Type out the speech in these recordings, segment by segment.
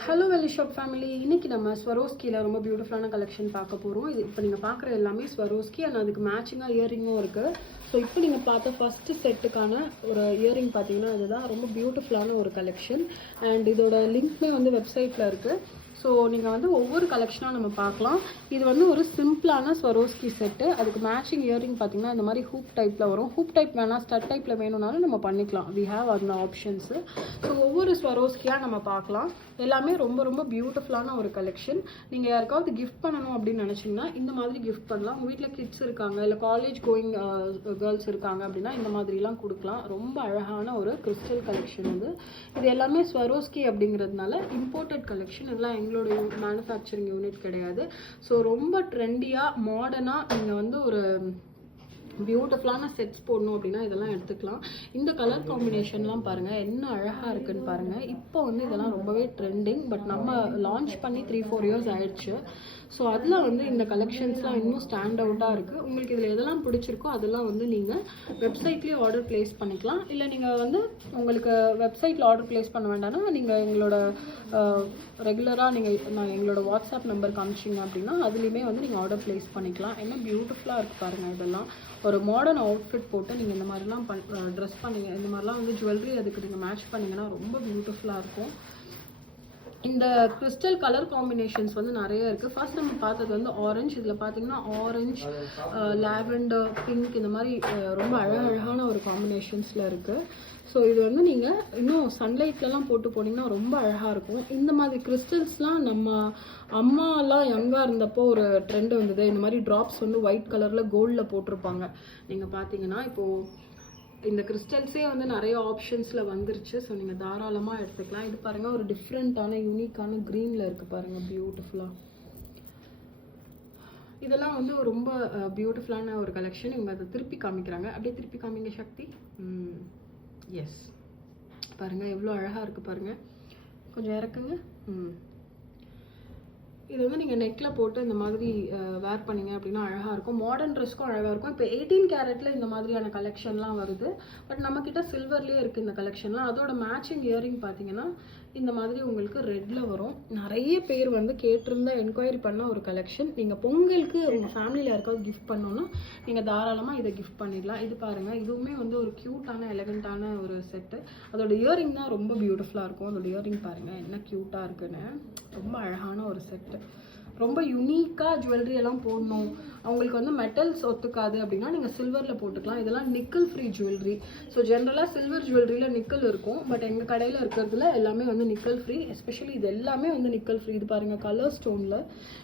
Hello வெல்லி shop family இன்னைக்கு நம்ம ஸ்வரோஸ்கியில் ரொம்ப பியூட்டிஃபுல்லான கலெக்ஷன் பார்க்க போகிறோம் இது இப்போ நீங்கள் பார்க்குற எல்லாமே ஸ்வரோஸ்கி அண்ட் அதுக்கு மேட்சிங்காக இயரிங்கும் இருக்குது ஸோ இப்போ நீங்கள் பார்த்த ஃபஸ்ட்டு செட்டுக்கான ஒரு இயரிங் பார்த்தீங்கன்னா இதுதான் ரொம்ப பியூட்டிஃபுல்லான ஒரு கலெக்ஷன் அண்ட் இதோட லிங்க்மே வந்து வெப்சைட்டில் இருக்குது ஸோ நீங்கள் வந்து ஒவ்வொரு கலெக்ஷனாக நம்ம பார்க்கலாம். இது வந்து ஒரு சிம்பிளான ஸ்வரோஸ்கி செட்டு அதுக்கு மேட்சிங் இயரிங் பார்த்தீங்கன்னா இந்த மாதிரி ஹூப் டைப்பில் வரும். ஹூப் டைப் வேணால் ஸ்டட் டைப்பில் வேணும்னாலும் நம்ம பண்ணிக்கலாம். வி ஹாவ் அந்த ஆப்ஷன்ஸு ஸோ ஒவ்வொரு ஸ்வரோஸ்கியாக நம்ம பார்க்கலாம். எல்லாமே ரொம்ப ரொம்ப பியூட்டிஃபுல்லான ஒரு கலெக்ஷன் நீங்கள் யாருக்காவது கிஃப்ட் பண்ணணும் அப்படின்னு நினச்சிங்கன்னா இந்த மாதிரி கிஃப்ட் பண்ணலாம். உங்கள் வீட்டில் கிட்ஸ் இருக்காங்க இல்லை காலேஜ் கோயிங் கேர்ள்ஸ் இருக்காங்க அப்படின்னா இந்த மாதிரிலாம் கொடுக்கலாம். ரொம்ப அழகான ஒரு கிறிஸ்டல் கலெக்ஷன் இது. இது எல்லாமே ஸ்வரோஸ்கி அப்படிங்கிறதுனால இம்போர்ட்டட் கலெக்ஷன் இதெல்லாம் எங்களோட மேனுஃபேக்சரிங் யூனிட் கிடையாது. ஸோ ரொம்ப ட்ரெண்டியாக மாடர்னாக நீங்கள் வந்து ஒரு பியூட்டிஃபுல்லான செட்ஸ் போடணும் அப்படின்னா இதெல்லாம் எடுத்துக்கலாம். இந்த கலர் காம்பினேஷன்லாம் பாருங்கள் என்ன அழகாக இருக்குன்னு பாருங்கள் இப்போ வந்து இதெல்லாம் ரொம்பவே ட்ரெண்டிங் பட் நம்ம லான்ச் பண்ணி த்ரீ ஃபோர் இயர்ஸ் ஆயிடுச்சு. ஸோ அதில் வந்து இந்த கலெக்ஷன்ஸ்லாம் இன்னும் ஸ்டாண்ட் அவுட்டாக இருக்குது உங்களுக்கு இதில் எதெல்லாம் பிடிச்சிருக்கோ அதெல்லாம் வந்து நீங்கள் வெப்சைட்லேயே ஆர்டர் ப்ளேஸ் பண்ணிக்கலாம். இல்லை நீங்கள் வந்து உங்களுக்கு வெப்சைட்டில் ஆர்டர் ப்ளேஸ் பண்ண வேண்டாம்னா நீங்கள் எங்களோட ரெகுலராக நீங்கள் நான் எங்களோட வாட்ஸ்அப் நம்பர் காமிச்சிங்க அப்படின்னா அதுலேயுமே வந்து நீங்கள் ஆர்டர் ப்ளேஸ் பண்ணிக்கலாம். என்ன பியூட்டிஃபுல்லாக இருக்குது பாருங்கள் இதெல்லாம். ஒரு மாடர்ன் அவுட்ஃபிட் போட்டு நீங்கள் இந்த மாதிரிலாம் பண் ட்ரெஸ் பண்ணிங்க இந்த மாதிரிலாம் வந்து ஜுவல்லரி அதுக்கு நீங்கள் மேட்ச் பண்ணிங்கன்னா ரொம்ப பியூட்டிஃபுல்லாக இருக்கும். இந்த கிறிஸ்டல் கலர் காம்பினேஷன்ஸ் வந்து நிறைய இருக்குது ஃபர்ஸ்ட் நம்ம பார்த்தது வந்து ஆரஞ்சு இதில் பார்த்தீங்கன்னா ஆரஞ்சு லாவெண்டர் பிங்க் இந்த மாதிரி ரொம்ப அழகழகான ஒரு காம்பினேஷன்ஸில் இருக்குது ஸோ இது வந்து நீங்கள் இன்னும் சன்லைட்லலாம் போட்டு போனீங்கன்னா ரொம்ப அழகாக இருக்கும். இந்த மாதிரி கிறிஸ்டல்ஸ்லாம் நம்ம அம்மாலாம் யங்காக இருந்தப்போ ஒரு ட்ரெண்ட் வந்தது. இந்த மாதிரி ட்ராப்ஸ் வந்து ஒயிட் கலரில் கோல்டில் போட்டிருப்பாங்க. நீங்கள் பார்த்தீங்கன்னா இப்போது இந்த கிறிஸ்டல்ஸே வந்து நிறைய ஆப்ஷன்ஸில் வந்துருச்சு. ஸோ நீங்கள் தாராளமாக எடுத்துக்கலாம். இது பாருங்கள் ஒரு டிஃப்ரெண்ட்டான யூனிக்கான க்ரீனில் இருக்குது பாருங்கள் பியூட்டிஃபுல்லாக இதெல்லாம் வந்து ரொம்ப பியூட்டிஃபுல்லான ஒரு கலெக்ஷன் இவங்க அதை திருப்பி காமிக்கிறாங்க. அப்படியே திருப்பி காமிங்க சக்தி. எஸ் பாருங்கள் எவ்வளோ அழகாக இருக்குது பாருங்கள் கொஞ்சம் இறக்குங்க. ம். இது வந்து நீங்கள் நெக்கில் போட்டு இந்த மாதிரி வேர் பண்ணிங்க அப்படின்னா அழகாக இருக்கும். மாடர்ன் ட்ரெஸ்க்கும் அழகாக இருக்கும். இப்போ எயிட்டீன் கேரட்டில் இந்த மாதிரியான கலெக்ஷன்லாம் வருது. பட் நம்மக்கிட்ட சில்வர்லேயே இருக்குது இந்த கலெக்ஷன்லாம் அதோட மேட்சிங் இயரிங் பார்த்தீங்கன்னா இந்த மாதிரி உங்களுக்கு ரெட்டில் வரும். நிறைய பேர் வந்து கேட்டிருந்தா என்கொயரி பண்ண ஒரு கலெக்ஷன் நீங்கள் பொங்கலுக்கு உங்கள் ஃபேமிலியில் யாருக்காவது கிஃப்ட் பண்ணோன்னா நீங்கள் தாராளமாக இதை கிஃப்ட் பண்ணிடலாம். இது பாருங்கள் இதுவுமே வந்து ஒரு க்யூட்டான எலகண்ட்டான ஒரு செட்டு அதோட இயரிங் தான் ரொம்ப பியூட்டிஃபுல்லாக இருக்கும். அதோட இயரிங் பாருங்கள் என்ன க்யூட்டாக இருக்குன்னு. ரொம்ப அழகான ஒரு செட்டு ரொம்ப யூனிக்காக ஜுவல்லரி எல்லாம் போடணும். அவங்களுக்கு வந்து மெட்டல்ஸ் ஒத்துக்காது அப்படின்னா நீங்கள் சில்வரில் போட்டுக்கலாம். இதெல்லாம் நிக்கல் ஃப்ரீ ஜுவல்லரி ஸோ ஜென்ரலாக சில்வர் ஜுவல்லரியில் நிக்கல் இருக்கும். பட் எங்கள் கடையில் இருக்கிறதுல எல்லாமே வந்து நிக்கல் ஃப்ரீ எஸ்பெஷலி இது எல்லாமே வந்து நிக்கல் ஃப்ரீ இது பாருங்கள் கலர் ஸ்டோனில்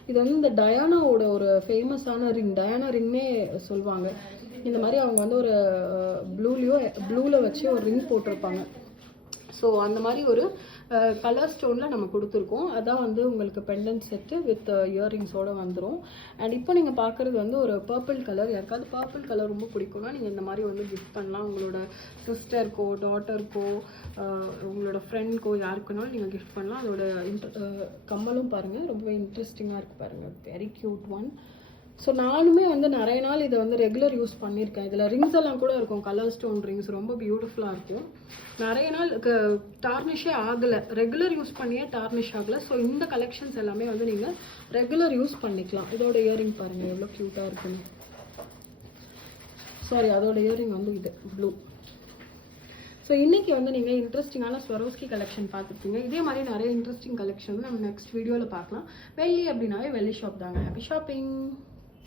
இது வந்து இந்த டயானாவோட ஒரு ஃபேமஸான ரிங் டயானா ரிங்னே சொல்லுவாங்க. இந்த மாதிரி அவங்க வந்து ஒரு ப்ளூலேயோ ப்ளூவில் வச்சு ஒரு ரிங் போட்டிருப்பாங்க. ஸோ அந்த மாதிரி ஒரு கலர் ஸ்டோனில் நம்ம கொடுத்துருக்கோம். அதான் வந்து உங்களுக்கு பெண்டன்ட் செட்டு வித் இயர்ரிங்ஸோடு வந்துடும் அண்ட் இப்போ நீங்கள் பார்க்குறது வந்து ஒரு பர்பிள் கலர் யாருக்காவது பர்பிள் கலர் ரொம்ப பிடிக்கும்னா நீங்கள் இந்த மாதிரி வந்து கிஃப்ட் பண்ணலாம். உங்களோட சிஸ்டருக்கோ டாட்டருக்கோ உங்களோட ஃப்ரெண்ட்க்கோ யாருக்குனாலும் நீங்கள் கிஃப்ட் பண்ணலாம். அதோட இன்ட்ர கம்மலும் பாருங்கள் ரொம்பவே இன்ட்ரெஸ்டிங்காக இருக்குது பாருங்கள் வெரி க்யூட் ஒன் ஸோ நானுமே வந்து நிறைய நாள் இதை வந்து ரெகுலர் யூஸ் பண்ணியிருக்கேன். இதில் ரிங்ஸ் எல்லாம் கூட இருக்கும். கலர் ஸ்டோன் ரிங்ஸ் ரொம்ப பியூட்டிஃபுல்லாக இருக்கும். நிறைய நாள் டார்னிஷே ஆகலை. ரெகுலர் யூஸ் பண்ணியே டார்னிஷ் ஆகலை. ஸோ இந்த கலெக்ஷன்ஸ் எல்லாமே வந்து நீங்கள் ரெகுலர் யூஸ் பண்ணிக்கலாம். இதோட இயரிங் பாருங்கள் எவ்வளோ க்யூட்டாக இருக்குன்னு. சாரி அதோட இயரிங் வந்து இது ப்ளூ ஸோ இன்றைக்கி வந்து நீங்கள் இன்ட்ரெஸ்டிங்கான ஸ்வரோஸ்கி கலெக்ஷன் பார்த்துருப்பீங்க. இதே மாதிரி நிறைய இன்ட்ரெஸ்டிங் கலெக்ஷன் நம்ம நெக்ஸ்ட் வீடியோவில் பார்க்கலாம். வெள்ளி அப்படின்னாவே வெள்ளி ஷாப் தாங்க. Happy shopping